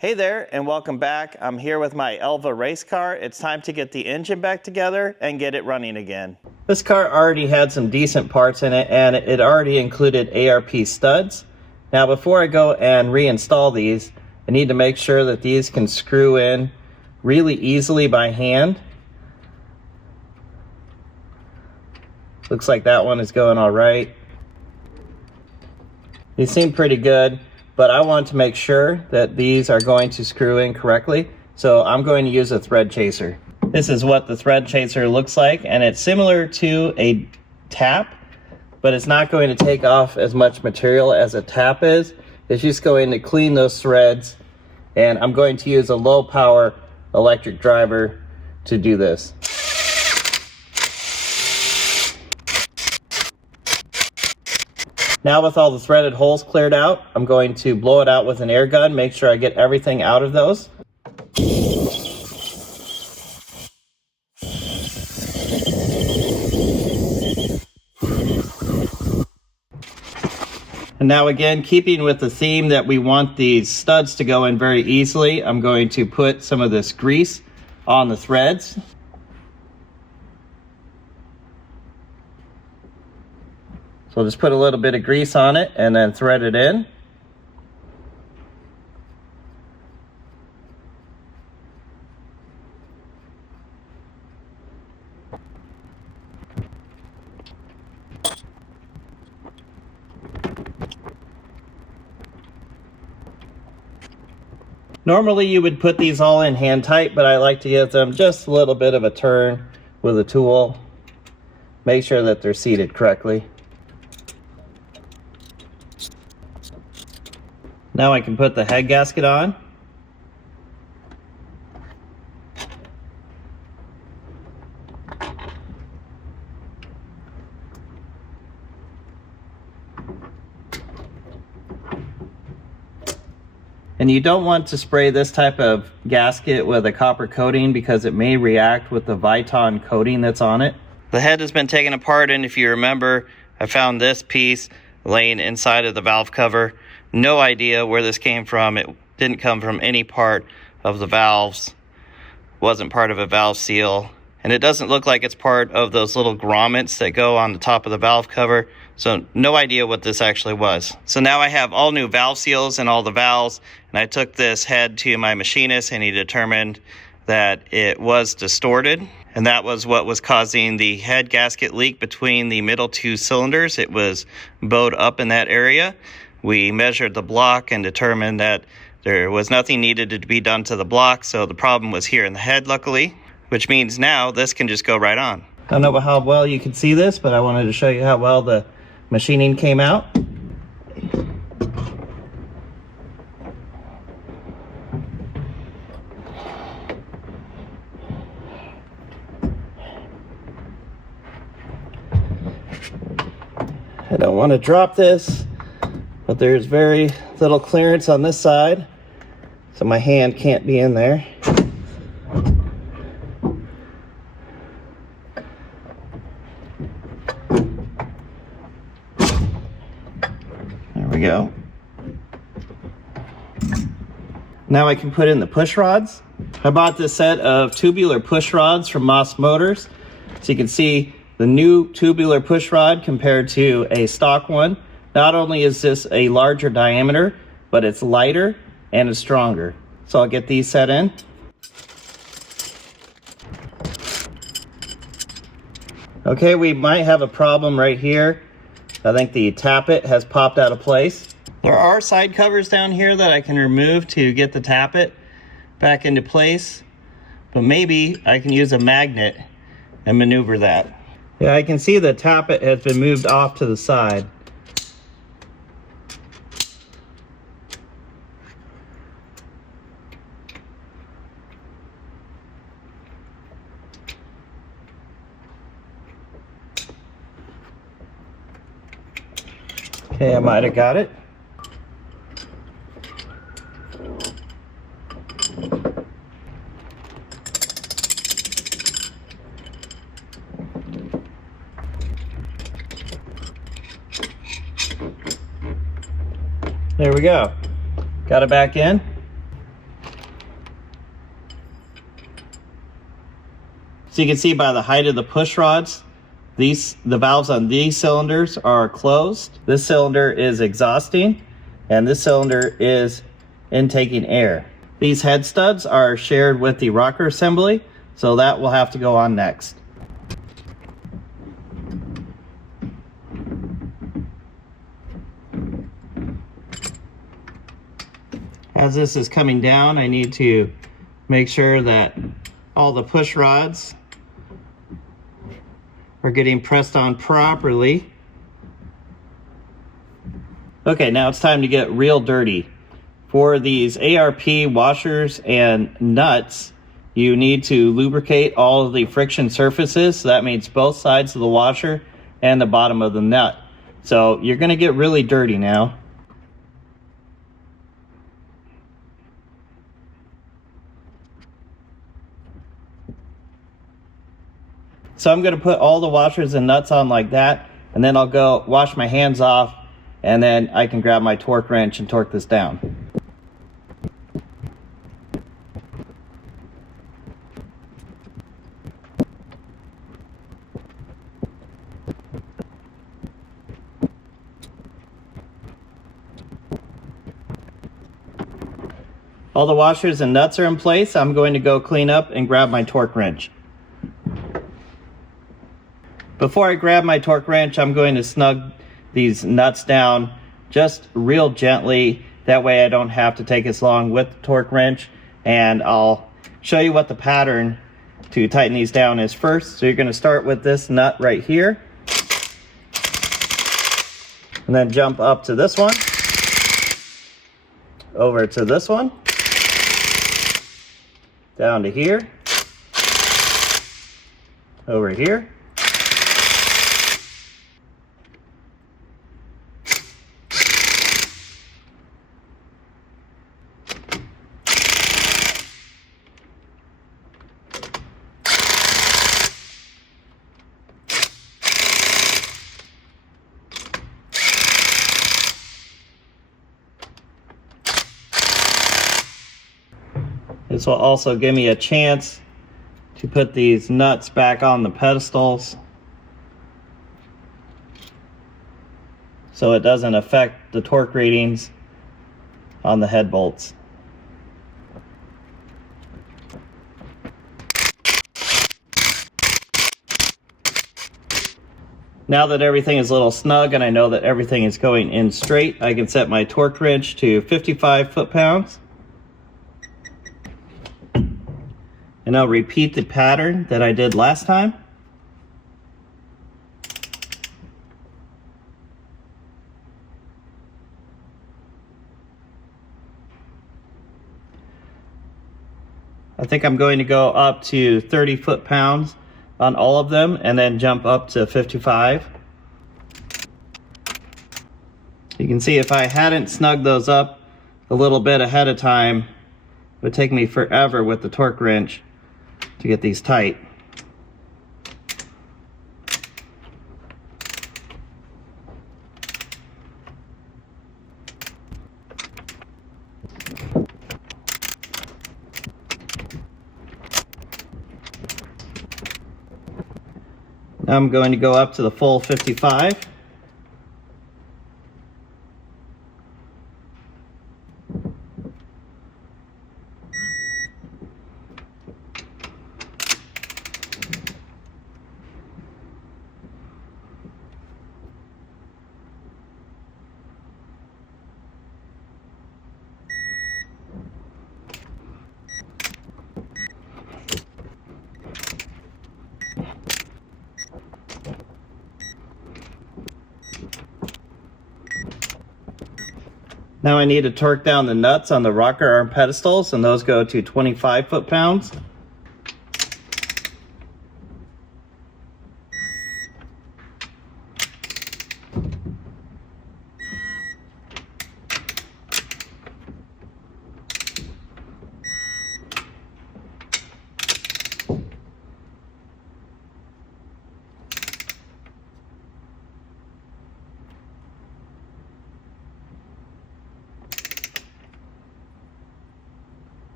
Hey there, and welcome back. I'm here with my Elva race car. It's time to get the engine back together and get it running again. This car already had some decent parts in it, and it already included ARP studs. Now before I go and reinstall these, I need to make sure that these can screw in really easily by hand. Looks like that one is going all right. These seem pretty good, but I want to make sure that these are going to screw in correctly, so I'm going to use a thread chaser. This is what the thread chaser looks like, and it's similar to a tap, but it's not going to take off as much material as a tap is. It's just going to clean those threads, and I'm going to use a low power electric driver to do this. Now with all the threaded holes cleared out, I'm going to blow it out with an air gun, make sure I get everything out of those. And now again, keeping with the theme that we want these studs to go in very easily, I'm going to put some of this grease on the threads. So just put a little bit of grease on it and then thread it in. Normally you would put these all in hand tight, but I like to give them just a little bit of a turn with a tool. Make sure that they're seated correctly. Now I can put the head gasket on. And you don't want to spray this type of gasket with a copper coating because it may react with the Viton coating that's on it. The head has been taken apart, and if you remember, I found this piece laying inside of the valve cover. No idea where this came from. It didn't come from any part of the valves. Wasn't part of a valve seal. And it doesn't look like it's part of those little grommets that go on the top of the valve cover. So no idea what this actually was. So now I have all new valve seals and all the valves. And I took this head to my machinist, and he determined that it was distorted. And that was what was causing the head gasket leak between the middle two cylinders. It was bowed up in that area. We measured the block and determined that there was nothing needed to be done to the block, so the problem was here in the head, luckily, which means now this can just go right on. I don't know how well you can see this, but I wanted to show you how well the machining came out. I don't want to drop this, but there's very little clearance on this side, so my hand can't be in there. There we go. Now I can put in the push rods. I bought this set of tubular push rods from Moss Motors. So you can see the new tubular push rod compared to a stock one. Not only is this a larger diameter, but it's lighter and it's stronger. So I'll get these set in. Okay, we might have a problem right here. I think the tappet has popped out of place. There are side covers down here that I can remove to get the tappet back into place, but maybe I can use a magnet and maneuver that. Yeah, I can see the tappet has been moved off to the side. Okay, I might have got it. There we go. Got it back in. So you can see by the height of the push rods, the valves on these cylinders are closed. This cylinder is exhausting, and this cylinder is intaking air. These head studs are shared with the rocker assembly, so that will have to go on next. As this is coming down, I need to make sure that all the push rods are getting pressed on properly. Okay, now it's time to get real dirty. For these ARP washers and nuts, you need to lubricate all of the friction surfaces. So that means both sides of the washer and the bottom of the nut. So you're going to get really dirty now. So I'm going to put all the washers and nuts on like that, and then I'll go wash my hands off, and then I can grab my torque wrench and torque this down. All the washers and nuts are in place. I'm going to go clean up and grab my torque wrench. Before I grab my torque wrench, I'm going to snug these nuts down just real gently. That way I don't have to take as long with the torque wrench. And I'll show you what the pattern to tighten these down is first. So you're going to start with this nut right here. And then jump up to this one. Over to this one. Down to here. Over here. This will also give me a chance to put these nuts back on the pedestals so it doesn't affect the torque readings on the head bolts. Now that everything is a little snug and I know that everything is going in straight, I can set my torque wrench to 55 foot-pounds. And I'll repeat the pattern that I did last time. I think I'm going to go up to 30 foot-pounds on all of them and then jump up to 55. You can see if I hadn't snugged those up a little bit ahead of time, it would take me forever with the torque wrench to get these tight. Now I'm going to go up to the full 55. Now I need to torque down the nuts on the rocker arm pedestals, and those go to 25 foot-pounds.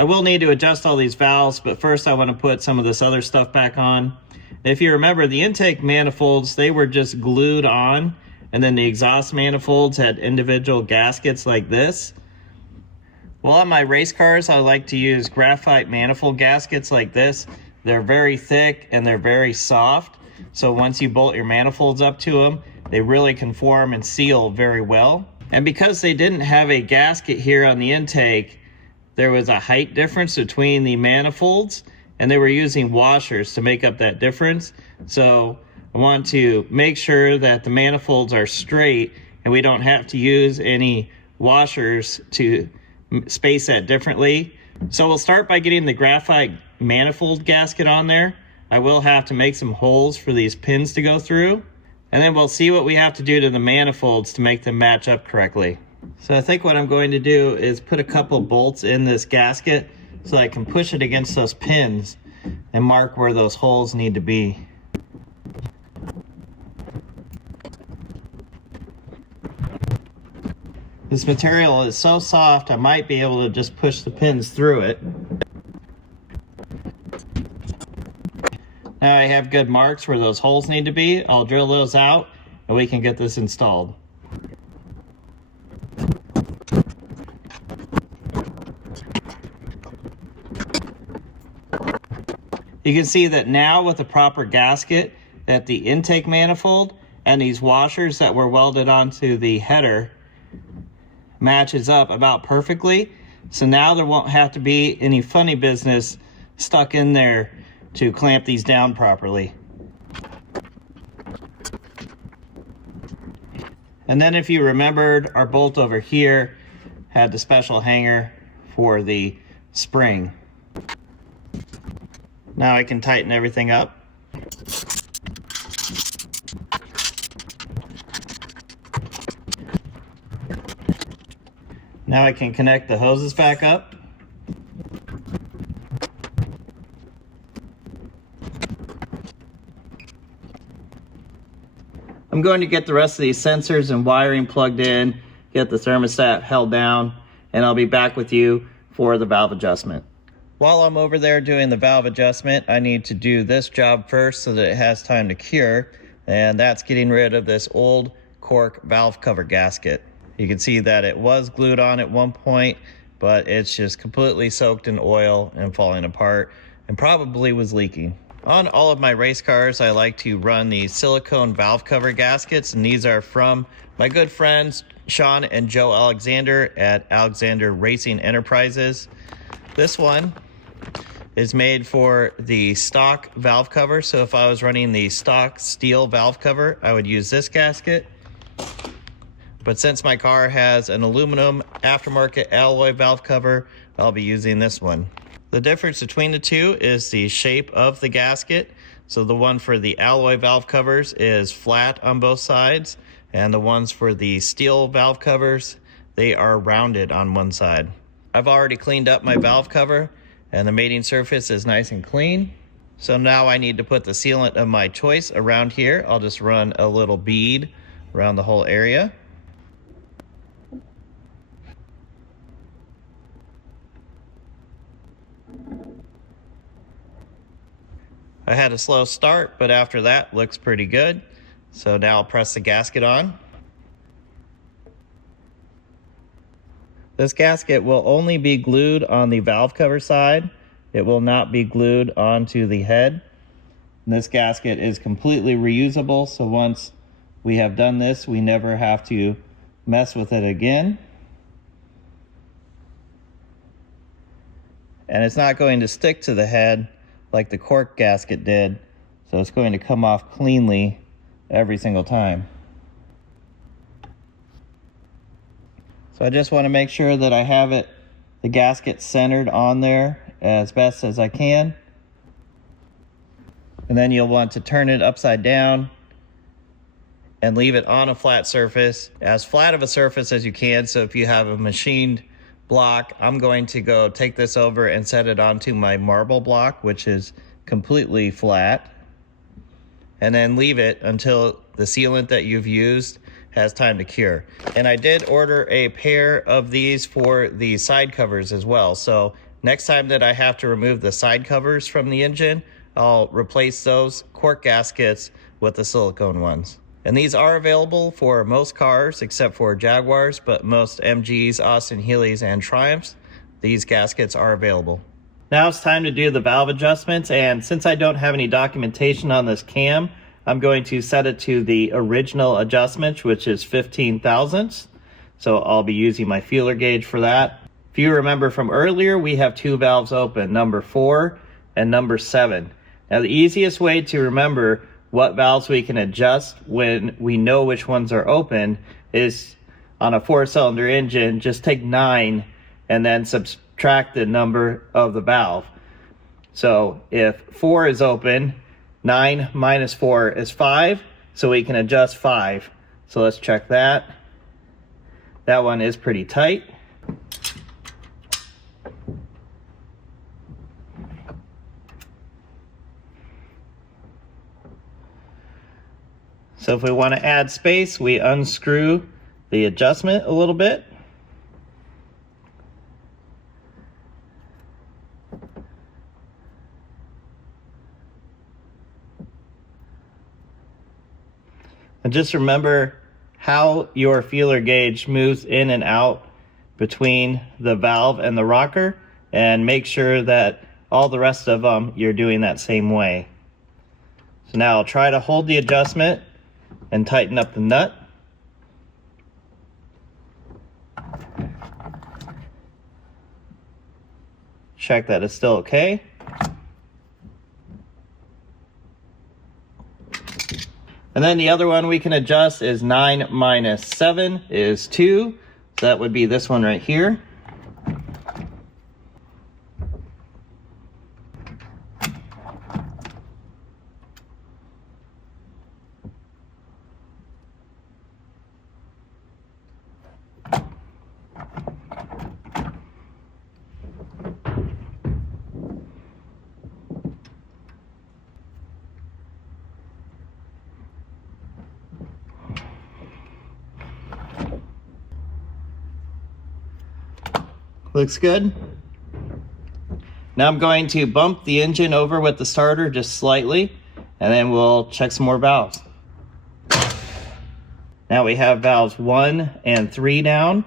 I will need to adjust all these valves, but first I want to put some of this other stuff back on. If you remember, the intake manifolds, they were just glued on, and then the exhaust manifolds had individual gaskets like this. Well, on my race cars, I like to use graphite manifold gaskets like this. They're very thick and they're very soft, so once you bolt your manifolds up to them, they really conform and seal very well. And because they didn't have a gasket here on the intake, there was a height difference between the manifolds, and they were using washers to make up that difference. So I want to make sure that the manifolds are straight and we don't have to use any washers to space that differently. So we'll start by getting the graphite manifold gasket on there. I will have to make some holes for these pins to go through, and then we'll see what we have to do to the manifolds to make them match up correctly. So I think what I'm going to do is put a couple bolts in this gasket so I can push it against those pins and mark where those holes need to be. This material is so soft I might be able to just push the pins through it. Now I have good marks where those holes need to be. I'll drill those out and we can get this installed. You can see that now with the proper gasket that the intake manifold and these washers that were welded onto the header matches up about perfectly. So now there won't have to be any funny business stuck in there to clamp these down properly. And then if you remembered, our bolt over here had the special hanger for the spring. Now I can tighten everything up. Now I can connect the hoses back up. I'm going to get the rest of these sensors and wiring plugged in, get the thermostat held down, and I'll be back with you for the valve adjustment. While I'm over there doing the valve adjustment, I need to do this job first so that it has time to cure, and that's getting rid of this old cork valve cover gasket. You can see that it was glued on at one point, but it's just completely soaked in oil and falling apart and probably was leaking. On all of my race cars, I like to run these silicone valve cover gaskets, and these are from my good friends Sean and Joe Alexander at Alexander Racing Enterprises. This one is made for the stock valve cover, so if I was running the stock steel valve cover, I would use this gasket. But since my car has an aluminum aftermarket alloy valve cover, I'll be using this one. The difference between the two is the shape of the gasket. So the one for the alloy valve covers is flat on both sides, and the ones for the steel valve covers, they are rounded on one side. I've already cleaned up my valve cover, and the mating surface is nice and clean. So now I need to put the sealant of my choice around here. I'll just run a little bead around the whole area. I had a slow start, but after that looks pretty good. So now I'll press the gasket on. This gasket will only be glued on the valve cover side. It will not be glued onto the head. And this gasket is completely reusable, so once we have done this, we never have to mess with it again. And it's not going to stick to the head like the cork gasket did, so it's going to come off cleanly every single time. So I just want to make sure that I have the gasket centered on there as best as I can. And then you'll want to turn it upside down and leave it on a flat surface, as flat of a surface as you can. So if you have a machined block, I'm going to go take this over and set it onto my marble block, which is completely flat, and then leave it until the sealant that you've used has time to cure. And I did order a pair of these for the side covers as well. So Next time that I have to remove the side covers from the engine, I'll replace those cork gaskets with the silicone ones. And these are available for most cars except for Jaguars, but most MGs, Austin Healey's, and Triumphs, these gaskets are available. Now it's time to do the valve adjustments, and since I don't have any documentation on this cam, I'm going to set it to the original adjustment, which is 15 thousandths. So I'll be using my feeler gauge for that. If you remember from earlier, we have two valves open, number 4 and number 7. Now the easiest way to remember what valves we can adjust when we know which ones are open is on a 4-cylinder engine, just take 9 and then subtract the number of the valve. So if 4 is open, 9 minus 4 is 5, so we can adjust 5. So let's check that. That one is pretty tight. So if we want to add space, we unscrew the adjustment a little bit. And just remember how your feeler gauge moves in and out between the valve and the rocker, and make sure that all the rest of them you're doing that same way. So now I'll try to hold the adjustment and tighten up the nut. Check that it's still okay. And then the other one we can adjust is 9 minus 7 is 2. So that would be this one right here. Looks good. Now I'm going to bump the engine over with the starter just slightly, and then we'll check some more valves. Now we have valves 1 and 3 down.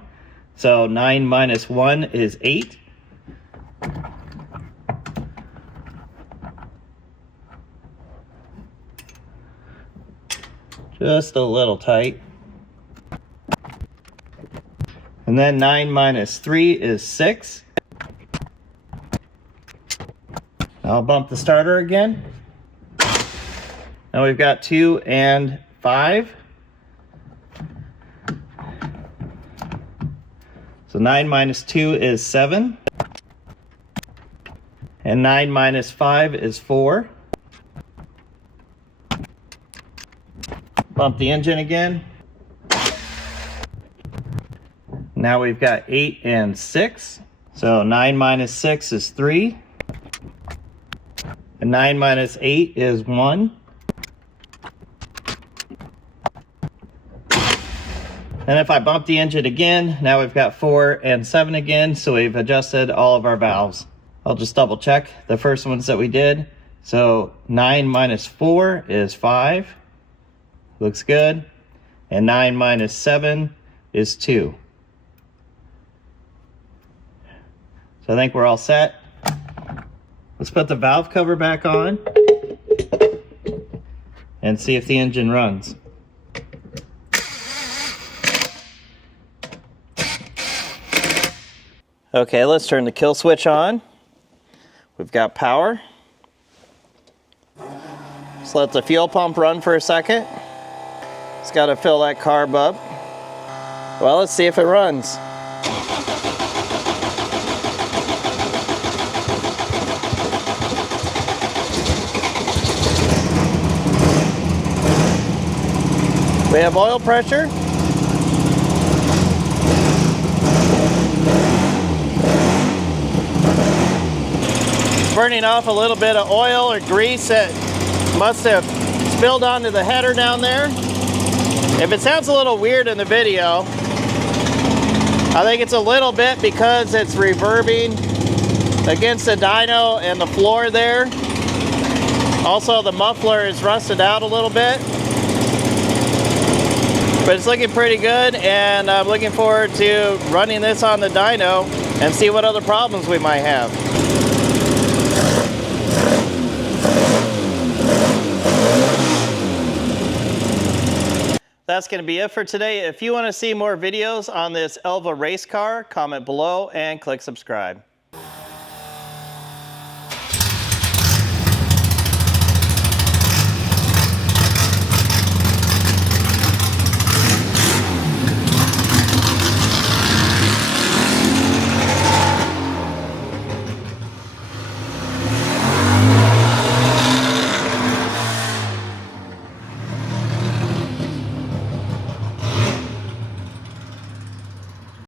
So 9 minus 1 is 8. Just a little tight. And then 9 minus 3 is 6. I'll bump the starter again. Now we've got 2 and 5. So 9 minus 2 is 7. And 9 minus 5 is 4. Bump the engine again. Now we've got 8 and 6. So 9 minus 6 is 3. And 9 minus 8 is 1. And if I bump the engine again, now we've got 4 and 7 again. So we've adjusted all of our valves. I'll just double check the first ones that we did. So 9 minus 4 is 5. Looks good. And 9 minus 7 is 2. So I think we're all set. Let's put the valve cover back on and see if the engine runs. Okay, let's turn the kill switch on. We've got power. Let's let the fuel pump run for a second. It's got to fill that carb up. Well, let's see if it runs. We have oil pressure. Burning off a little bit of oil or grease that must have spilled onto the header down there. If it sounds a little weird in the video, I think it's a little bit because it's reverbing against the dyno and the floor there. Also, the muffler is rusted out a little bit, but it's looking pretty good, and I'm looking forward to running this on the dyno and see what other problems we might have. That's going to be it for today. If you want to see more videos on this Elva race car, comment below and click subscribe.